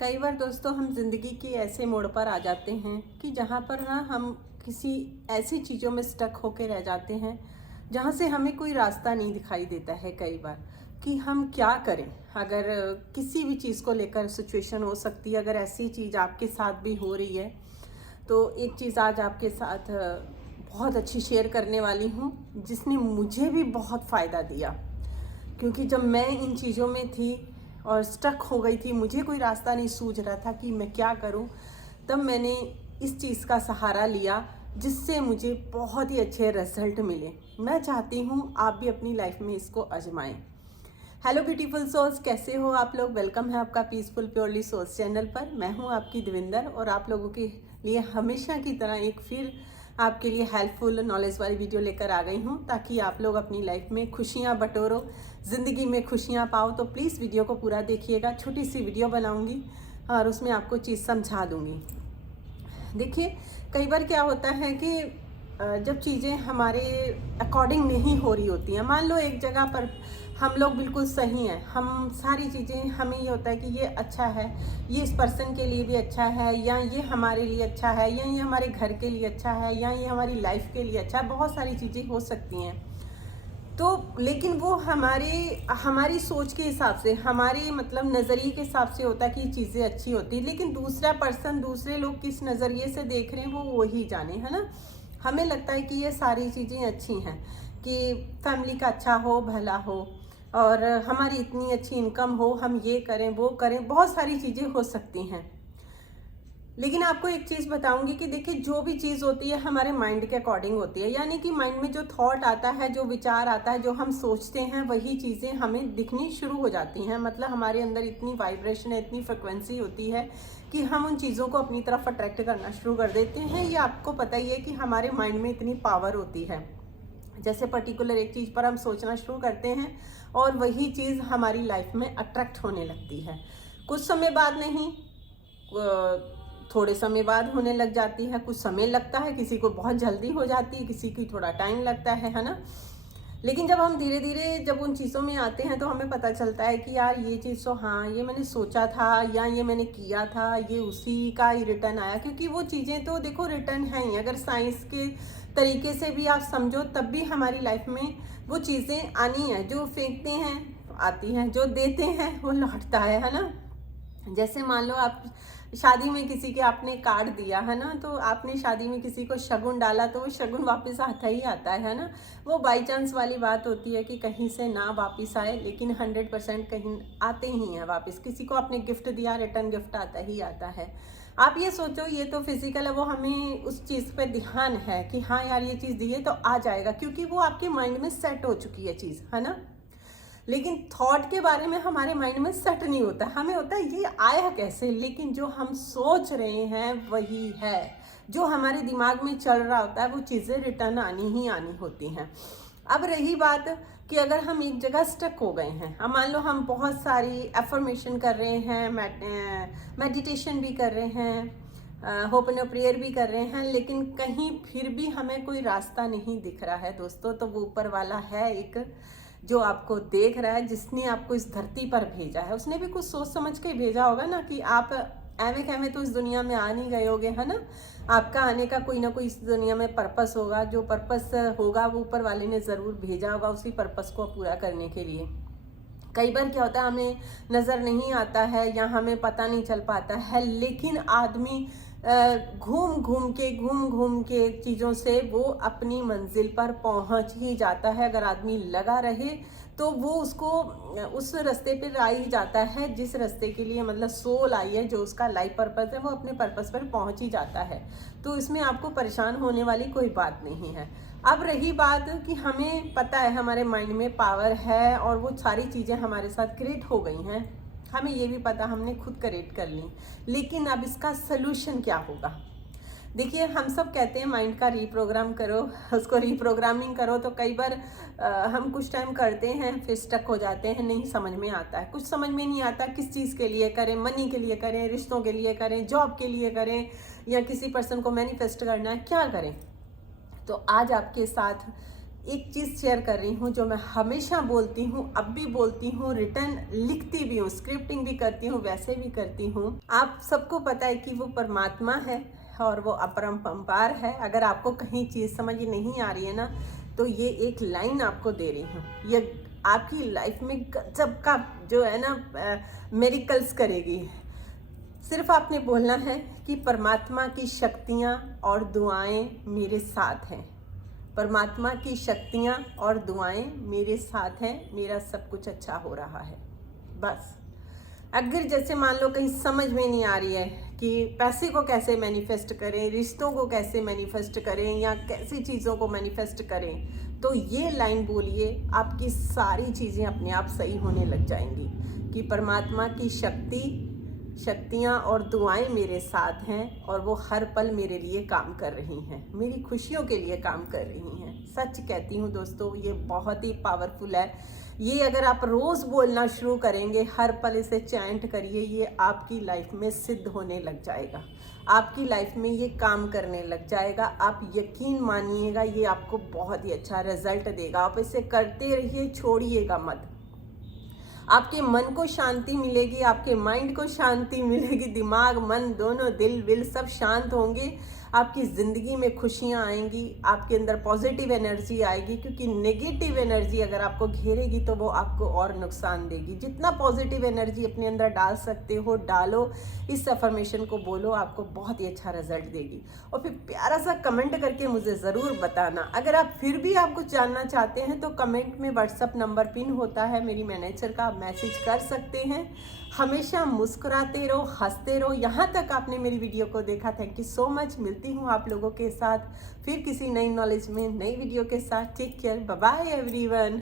कई बार दोस्तों हम ज़िंदगी के ऐसे मोड़ पर आ जाते हैं कि जहाँ पर ना हम किसी ऐसी चीज़ों में स्टक होके रह जाते हैं जहाँ से हमें कोई रास्ता नहीं दिखाई देता है। कई बार कि हम क्या करें। अगर किसी भी चीज़ को लेकर सिचुएशन हो सकती है, अगर ऐसी चीज़ आपके साथ भी हो रही है तो एक चीज़ आज आपके साथ बहुत अच्छी शेयर करने वाली हूँ, जिसने मुझे भी बहुत फ़ायदा दिया। क्योंकि जब मैं इन चीज़ों में थी और स्टक हो गई थी, मुझे कोई रास्ता नहीं सूझ रहा था कि मैं क्या करूं, तब मैंने इस चीज़ का सहारा लिया जिससे मुझे बहुत ही अच्छे रिजल्ट मिले। मैं चाहती हूं आप भी अपनी लाइफ में इसको आजमाएं। हेलो ब्यूटीफुल सोल्स, कैसे हो आप लोग। वेलकम है आपका पीसफुल प्योरली सोल्स चैनल पर। मैं हूं आपकी देविंदर और आप लोगों के लिए हमेशा की तरह एक फिर आपके लिए हेल्पफुल नॉलेज वाली वीडियो लेकर आ गई हूं, ताकि आप लोग अपनी लाइफ में खुशियां बटोरो, ज़िंदगी में खुशियां पाओ। तो प्लीज़ वीडियो को पूरा देखिएगा। छोटी सी वीडियो बनाऊंगी और उसमें आपको चीज़ समझा दूंगी। देखिए, कई बार क्या होता है कि जब चीज़ें हमारे अकॉर्डिंग नहीं हो रही होती हैं, मान लो एक जगह पर हम लोग बिल्कुल सही हैं, हम सारी चीज़ें, हमें ये होता है कि ये अच्छा है, ये इस पर्सन के लिए भी अच्छा है, या ये हमारे लिए अच्छा है, या ये हमारे घर के लिए अच्छा है, या ये हमारी लाइफ के लिए अच्छा है। बहुत सारी चीज़ें हो सकती हैं। तो लेकिन वो हमारी सोच के हिसाब से, हमारे मतलब नज़रिए के हिसाब से होता है कि चीज़ें अच्छी होती है, लेकिन दूसरा पर्सन, दूसरे लोग किस नज़रिए से देख रहे हैं वो वही जाने, है ना। हमें लगता है कि ये सारी चीज़ें अच्छी हैं, कि फैमिली का अच्छा हो, भला हो, और हमारी इतनी अच्छी इनकम हो, हम ये करें वो करें, बहुत सारी चीज़ें हो सकती हैं। लेकिन आपको एक चीज़ बताऊंगी कि देखिए, जो भी चीज़ होती है हमारे माइंड के अकॉर्डिंग होती है। यानी कि माइंड में जो थॉट आता है, जो विचार आता है, जो हम सोचते हैं, वही चीज़ें हमें दिखनी शुरू हो जाती हैं। मतलब हमारे अंदर इतनी वाइब्रेशन है, इतनी फ्रिक्वेंसी होती है कि हम उन चीज़ों को अपनी तरफ अट्रैक्ट करना शुरू कर देते हैं। ये आपको पता ही है कि हमारे माइंड में इतनी पावर होती है। जैसे पर्टिकुलर एक चीज़ पर हम सोचना शुरू करते हैं और वही चीज़ हमारी लाइफ में अट्रैक्ट होने लगती है। कुछ समय बाद नहीं, थोड़े समय बाद होने लग जाती है। कुछ समय लगता है, किसी को बहुत जल्दी हो जाती है, किसी की थोड़ा टाइम लगता है ना। लेकिन जब हम धीरे धीरे जब उन चीज़ों में आते हैं तो हमें पता चलता है कि यार ये चीज़ तो हाँ, ये मैंने सोचा था या ये मैंने किया था, ये उसी का ही रिटर्न आया। क्योंकि वो चीज़ें तो देखो रिटर्न है ही। अगर साइंस के तरीके से भी आप समझो तब भी हमारी लाइफ में वो चीज़ें आनी है। जो फेंकते हैं आती हैं, जो देते हैं वो लौटता है ना। जैसे मान लो आप शादी में किसी के आपने कार्ड दिया है ना, तो आपने शादी में किसी को शगुन डाला तो वो शगुन वापस आता ही आता है ना। वो बाई चांस वाली बात होती है कि कहीं से ना वापस आए, लेकिन 100% कहीं आते ही हैं वापस। किसी को आपने गिफ्ट दिया, रिटर्न गिफ्ट आता ही आता है। आप ये सोचो, ये तो फिजिकल है, वो हमें उस चीज़ पे ध्यान है कि हाँ यार ये चीज़ दी है तो आ जाएगा, क्योंकि वो आपके माइंड में सेट हो चुकी है चीज़, है ना। लेकिन थॉट के बारे में हमारे माइंड में सेट नहीं होता। हमें होता है ये आया कैसे, लेकिन जो हम सोच रहे हैं वही है। जो हमारे दिमाग में चल रहा होता है वो चीज़ें रिटर्न आनी ही आनी होती हैं। अब रही बात कि अगर हम एक जगह स्टक हो गए हैं, अब मान लो हम बहुत सारी एफर्मेशन कर रहे हैं, मेडिटेशन भी कर रहे हैं, होप एंड प्रेयर भी कर रहे हैं, लेकिन कहीं फिर भी हमें कोई रास्ता नहीं दिख रहा है दोस्तों, तो वो ऊपर वाला है एक जो आपको देख रहा है, जिसने आपको इस धरती पर भेजा है। उसने भी कुछ सोच समझ के भेजा होगा ना, कि आप एवे कैवे तो इस दुनिया में आ नहीं गए होगे, है ना। आपका आने का कोई ना कोई इस दुनिया में पर्पस होगा। जो पर्पस होगा वो ऊपर वाले ने ज़रूर भेजा होगा उसी पर्पस को पूरा करने के लिए। कई बार क्या होता है, हमें नज़र नहीं आता है या हमें पता नहीं चल पाता है, लेकिन आदमी घूम घूम के चीज़ों से वो अपनी मंजिल पर पहुंच ही जाता है। अगर आदमी लगा रहे तो वो उसको उस रास्ते पर आ ही जाता है, जिस रास्ते के लिए मतलब सोल आई है, जो उसका लाइफ पर्पस है, वो अपने पर्पस पर पहुंच ही जाता है। तो इसमें आपको परेशान होने वाली कोई बात नहीं है। अब रही बात कि हमें पता है हमारे माइंड में पावर है और वो सारी चीज़ें हमारे साथ क्रिएट हो गई हैं, हमें ये भी पता, हमने खुद क्रिएट कर ली। लेकिन अब इसका सलूशन क्या होगा। देखिए, हम सब कहते हैं माइंड का रीप्रोग्राम करो, उसको रीप्रोग्रामिंग करो। तो कई बार हम कुछ टाइम करते हैं, फिर स्टक हो जाते हैं, नहीं समझ में आता है। कुछ समझ में नहीं आता किस चीज़ के लिए करें, मनी के लिए करें, रिश्तों के लिए करें, जॉब के लिए करें, या किसी पर्सन को मैनिफेस्ट करना है, क्या करें। तो आज आपके साथ एक चीज़ शेयर कर रही हूँ जो मैं हमेशा बोलती हूँ, अब भी बोलती हूँ, रिटर्न लिखती भी हूँ, स्क्रिप्टिंग भी करती हूँ, वैसे भी करती हूँ। आप सबको पता है कि वो परमात्मा है और वो अपरंपार है। अगर आपको कहीं चीज़ समझ नहीं आ रही है ना, तो ये एक लाइन आपको दे रही हूँ, ये आपकी लाइफ में गजब का जो है ना मेरिकल्स करेगी। सिर्फ आपने बोलना है कि परमात्मा की शक्तियाँ और दुआएं मेरे साथ हैं, परमात्मा की शक्तियाँ और दुआएं मेरे साथ हैं, मेरा सब कुछ अच्छा हो रहा है। बस अगर जैसे मान लो कहीं समझ में नहीं आ रही है कि पैसे को कैसे मैनिफेस्ट करें, रिश्तों को कैसे मैनिफेस्ट करें, या कैसी चीज़ों को मैनिफेस्ट करें, तो ये लाइन बोलिए, आपकी सारी चीज़ें अपने आप सही होने लग जाएंगी कि परमात्मा की शक्तियाँ और दुआएं मेरे साथ हैं और वो हर पल मेरे लिए काम कर रही हैं, मेरी खुशियों के लिए काम कर रही हैं। सच कहती हूँ दोस्तों, ये बहुत ही पावरफुल है। ये अगर आप रोज़ बोलना शुरू करेंगे, हर पल इसे चैंट करिए, ये आपकी लाइफ में सिद्ध होने लग जाएगा, आपकी लाइफ में ये काम करने लग जाएगा। आप यकीन मानिएगा, ये आपको बहुत ही अच्छा रिजल्ट देगा। आप इसे करते रहिए, छोड़िएगा मत। आपके मन को शांति मिलेगी, आपके माइंड को शांति मिलेगी, दिमाग मन दोनों, दिल विल सब शांत होंगे, आपकी ज़िंदगी में खुशियाँ आएंगी, आपके अंदर पॉजिटिव एनर्जी आएगी। क्योंकि नेगेटिव एनर्जी अगर आपको घेरेगी तो वो आपको और नुकसान देगी। जितना पॉजिटिव एनर्जी अपने अंदर डाल सकते हो डालो, इस अफर्मेशन को बोलो, आपको बहुत ही अच्छा रिजल्ट देगी। और फिर प्यारा सा कमेंट करके मुझे ज़रूर बताना। अगर आप फिर भी आप कुछ जानना चाहते हैं तो कमेंट में व्हाट्सअप नंबर पिन होता है मेरी मैनेजर का, आप मैसेज कर सकते हैं। हमेशा मुस्कुराते रहो, हंसते रहो। यहाँ तक आपने मेरी वीडियो को देखा, थैंक यू सो मच। मिलती हूँ आप लोगों के साथ फिर किसी नई नॉलेज में, नई वीडियो के साथ। Take care, bye bye everyone.